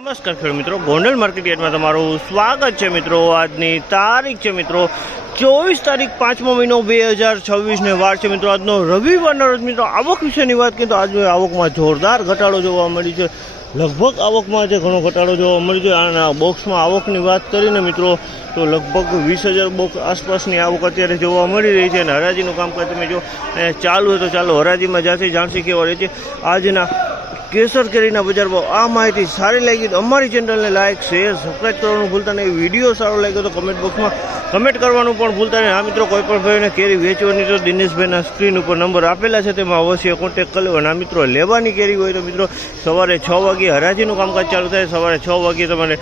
નમસ્કાર ખેડૂત મિત્રો, ગોંડલ માર્કેટ યાર્ડમાં તમારું સ્વાગત છે મિત્રો। આજની તારીખ છે મિત્રો 24 તારીખ 5મો મહિનો 2026 વાર છે મિત્રો। આજનો રવિવારના રોજ મિત્રો આવક વિશેની વાત કરીએ તો આજની આવકમાં જોરદાર ઘટાડો જોવા મળી છે। લગભગ આવકમાં જે ઘણો ઘટાડો જોવા મળી છે। આના બોક્સમાં આવકની વાત કરીને મિત્રો તો લગભગ 20,000 બોક્સ આસપાસની આવક અત્યારે જોવા મળી રહી છે। અને હરાજીનું કામકાજ તમે જો ચાલુ હોય તો ચાલો હરાજીમાં જ્યાંથી જાણસી કેવા રહે છે આજના કેસર કેરીના બજાર ભાવ। આ માહિતી સારી લાગી તો અમારી ચેનલને લાઇક શેર સબસ્ક્રાઈબ કરવાનું ભૂલતા નહીં। વિડીયો સારો લાગ્યો તો કમેન્ટ બોક્સમાં કમેન્ટ કરવાનું પણ ભૂલતા નહીં। હા મિત્રો, કોઈ પણ ભાઈને કેરી વેચવાની તો દિનેશભાઈના સ્ક્રીન ઉપર નંબર આપેલા છે, તેમાં અવશ્ય કોન્ટેક્ટ કરી લેવાનો। મિત્રો લેવાની કેરી હોય તો મિત્રો સવારે 6 વાગે હરાજીનું કામકાજ ચાલુ થાય। સવારે 6 વાગે તમારે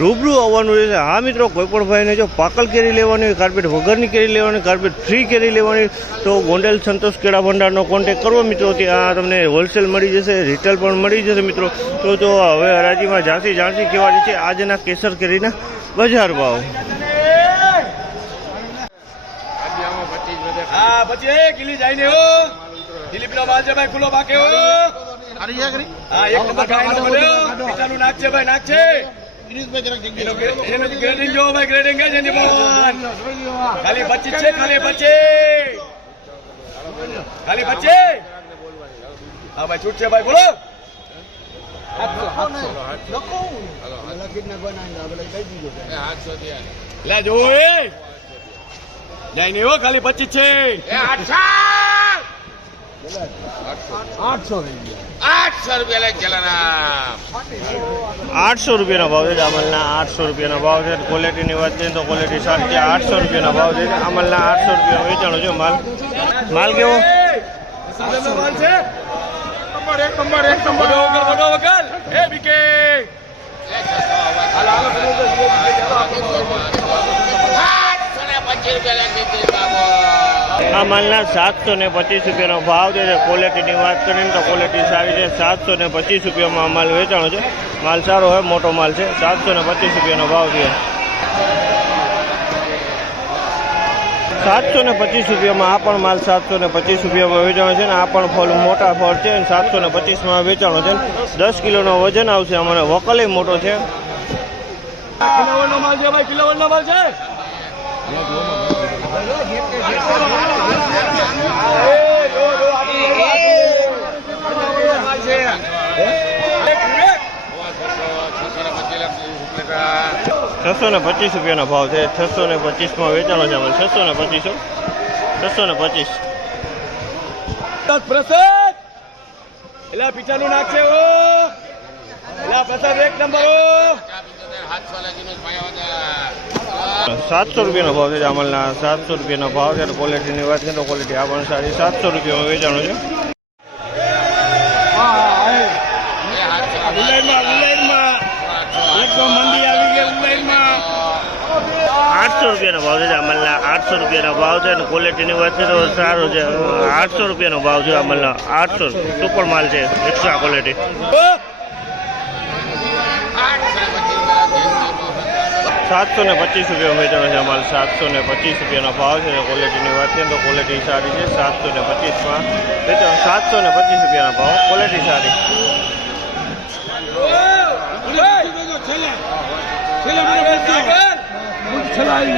રૂબરૂ આવવાનું રહેશે। હા મિત્રો, કોઈ પણ ભાઈને જો પાકલ કેરી લેવાની હોય, કાર્પેટ વગરની કેરી લેવાની, કાર્પેટ ફ્રી કેરી લેવાની તો ગોંડલ સંતોષ કેળા ભંડારનો કોન્ટેક્ટ કરવો મિત્રો। ત્યાં તમને હોલસેલ મળી જશે, રિટેલ પણ મળી જશે મિત્રો। તો હવે હરાજીમાં જાણસી કેવા છે આજના કેસર કેરીના બજાર ભાવ। છૂટ છે ભાઈ, બોલો। ખાલી 25 છે। 800 રૂપિયાનો ભાવ છે અમલના। 800 રૂપિયાનો ભાવ છે। ક્વોલિટીની વાત કરીએ તો ક્વોલિટી સારી છે। 800 રૂપિયાનો ભાવ છે અમલના। 800 રૂપિયા વેચાણો છે માલ કેવો છે? એક નંબર વગર એ બીકે આ માલના 725 રૂપિયાનો ભાવ છે। ક્વોલિટીની વાત કરીએ તો ક્વોલિટી સારી છે। 725 રૂપિયામાં માલ વેચાણો છે। માલ સારો હોય, મોટો માલ છે। 725 રૂપિયાનો ભાવ છે। 725 રૂપિયામાં આ પણ માલ 725 રૂપિયામાં વેચાણો છે ને આ પણ ફળ મોટા ફળ છે। 725માં વેચાણો છે। 10 કિલોનો વજન આવશે। અમારે વકલે મોટો છે। કિલોવરનો માલ છે ભાઈ, કિલોવરનો માલ છે। 625 રૂપિયાનો ભાવ છે। 625માં વેચાણો છે અમારે। 625 એટલે પીછાનું નાખશે ઓ એટલે પ્રસાદ એક નંબર ઓ 700 રૂપિયાનો ભાવ છે અમલના। 700 રૂપિયાનો ભાવ છે। ક્વોલિટીની વાત કરીએ તો ક્વોલિટી આ પણ સારી। 700 રૂપિયામાં વેચાણો છે। 800 રૂપિયાનો ભાવ છે અમલના। 800 રૂપિયાનો ભાવ છે અને ક્વોલિટીની વાત છે તો સારો છે। 800 રૂપિયાનો ભાવ છે અમલના। 800 સુપર માલ છે, એક્સ્ટ્રા ક્વોલિટી। 725 રૂપિયા વેચાણો છે અમારે। 725 રૂપિયાનો ભાવ છે। ક્વોલિટીની વાત કરીએ તો ક્વોલિટી સારી છે। 725માં વેચાણ। 725 રૂપિયાનો ભાવ, ક્વોલિટી સારી। ₹650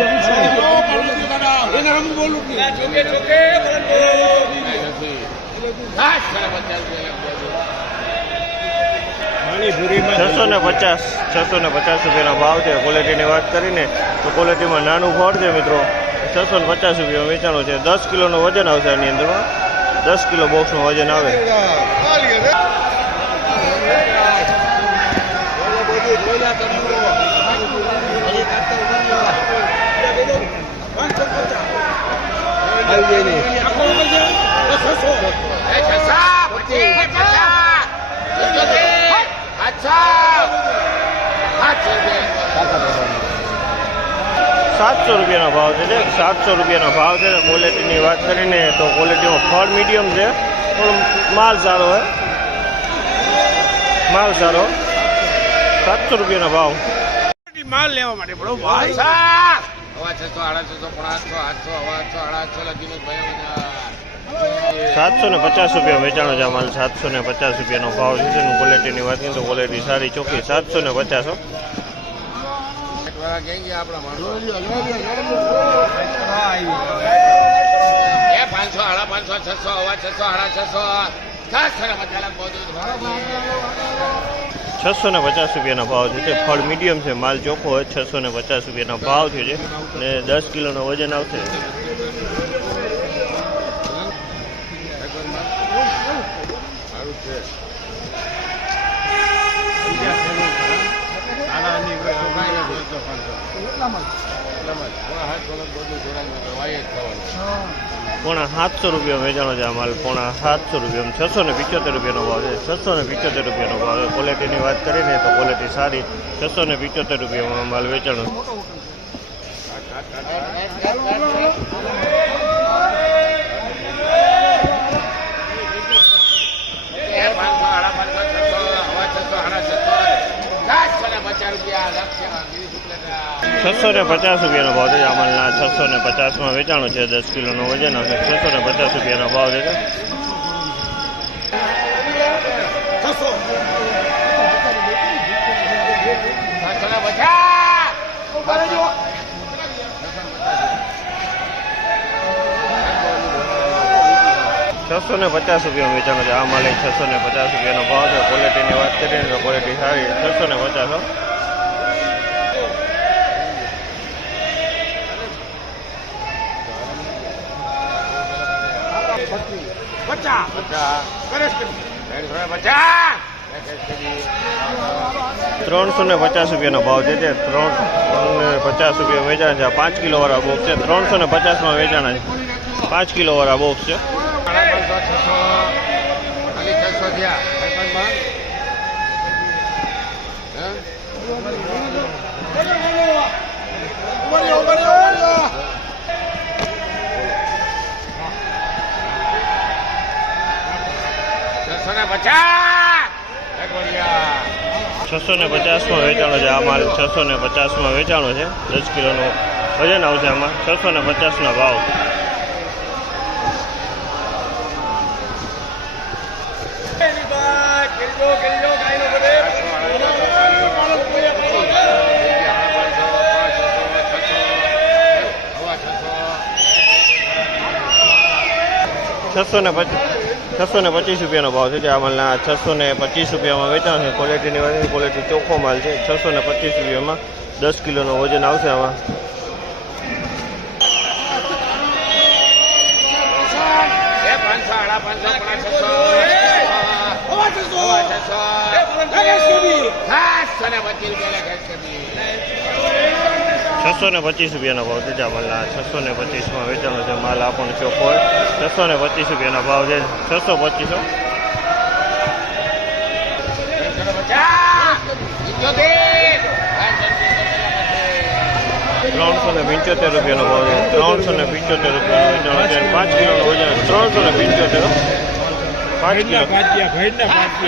રૂપિયાનો ભાવ છે। ક્વોલિટીની વાત કરીને તો ક્વોલિટીમાં નાનું ફળ છે મિત્રો। 650 રૂપિયા વેચાણો છે। 10 કિલોનું વજન આવશે આની અંદરમાં। 10 કિલો બોક્સનું વજન આવે। ₹700 રૂપિયાનો ભાવ છે। 700 રૂપિયાનો ભાવ છે। ક્વોલિટીની વાત કરીને તો ક્વોલિટીમાં ફળ મીડિયમ છે, પણ માલ સારો હોય, માલ સારો। 700 રૂપિયાનો ભાવ। માલ લેવા માટે બરો ભાઈ 600, 800, 750, 800, 800, 800 લગીને ભાઈ 750 રૂપિયા વેચાણો છે આ માલ. 750 રૂપિયાનો ભાવ છે તેનું. ક્વોલિટીની વાત કરીએ તો ક્વોલિટી સારી ચોખ્ખી. 750 હો. પાંચસો 550 600 650 રૂપિયાના ભાવ છે. તે ફળ મીડિયમ છે, માલ ચોખ્ખો હોય. 650 રૂપિયાના ભાવ થયો છે ને 10 કિલોનો વજન આવશે. પોણા 700 રૂપિયા વેચાણો છે આ માલ. પોણા 700 રૂપિયા. 675 રૂપિયાનો ભાવ છે. 675 રૂપિયાનો ભાવ છે. ક્વોલિટીની વાત કરીને તો ક્વોલિટી સારી. 675 રૂપિયામાં માલ વેચાણો. ₹650 રૂપિયાનો ભાવ છે આ માલના. 650માં વેચાણો છે. 10 કિલોનો વજન હશે. 650 રૂપિયાનો ભાવ છે. ₹650 રૂપિયા વેચાણો છે આ માલ. 650 રૂપિયાનો ભાવ છે. ક્વોલિટીની વાત કરીએ તો ક્વોલિટી સારી. 650. ₹350 રૂપિયાનો ભાવ છે. 350 રૂપિયા વેચાણ છે. 5 કિલો વાળા બોક્સ છે. 350માં વેચાણ છે. 5 કિલો વાળા બોક્સ છે. ₹650માં વેચાણો છે આ માલ. 650માં વેચાણો છે. 10 કિલોનો વજન આવશે આમાં. 650ના ભાવ. ₹625 રૂપિયાનો ભાવ છે આ માલના. 625 રૂપિયામાં વેચાણ છે. ક્વોલિટીની વાત ક્વોલિટી ચોખ્ખો માલ છે. 625 રૂપિયામાં 10 કિલોનો વજન આવશે આમાં. ₹625 રૂપિયાનો ભાવ છે આ માલના. 625માં વેચાણો છે માલ. આપણને ચોખ્ખો હોય. 625 રૂપિયાના ભાવ છે. 625. ₹375 રૂપિયાનો ભાવ છે. 375 રૂપિયાનો વેચાણો છે. 5 કિલોનો વજન. 375. 5 કિલો.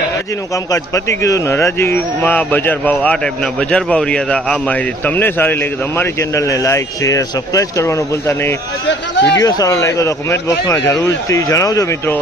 હરાજીનું કામકાજ પતી ગયું. હરાજીમાં બજાર ભાવ આ ટાઈપના બજાર ભાવ રહ્યા હતા. આ માહિતી તમને સારી લાગી તો અમારી ચેનલને લાઇક શેર સબસ્ક્રાઈબ કરવાનું ભૂલતા નહીં. વિડીયો સારો લાગ્યો તો કમેન્ટ બોક્સમાં જરૂરથી જણાવજો મિત્રો.